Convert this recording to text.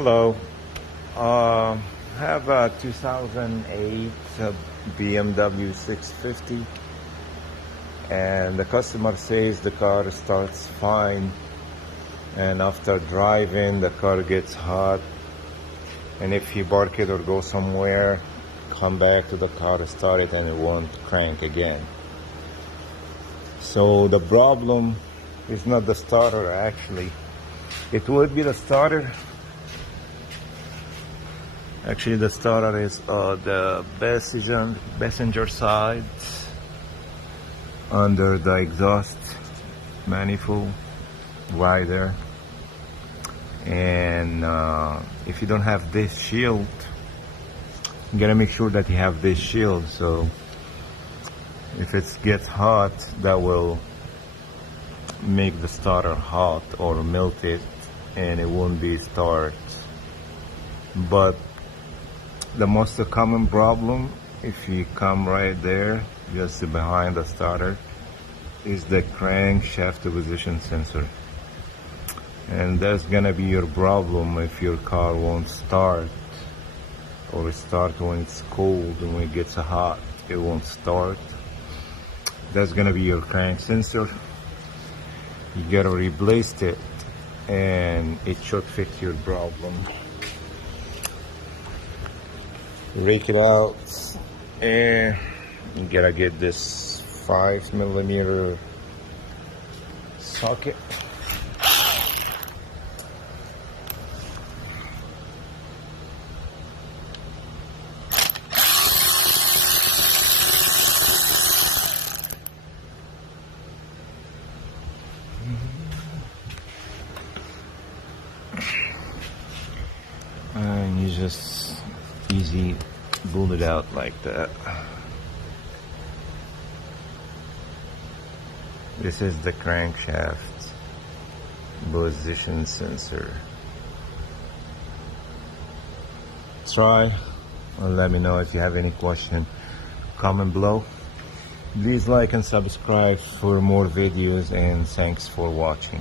Hello. I have a 2008 BMW 650, and the customer says the car starts fine, and after driving the car gets hot, and if you park it or go somewhere, come back to the car, start it, and it won't crank again. So the problem is not the starter. Actually, it would be the starter. Actually, the starter is the passenger side under the exhaust manifold right there. And if you don't have this shield, you gotta make sure that you have this shield. So if it gets hot, that will make the starter hot or melt it, and it won't be start. But the most common problem, if you come right there, just behind the starter, is the crankshaft position sensor. And that's gonna be your problem if your car won't start, or start when it's cold, and when it gets hot, it won't start. That's gonna be your crank sensor. You gotta replace it, and it should fix your problem. Rake it out, and you gotta get this 5mm socket. And you just easy pull it out like that. This is the crankshaft position sensor. Try and let me know if you have any question. Comment below. Please like and subscribe for more videos, and thanks for watching.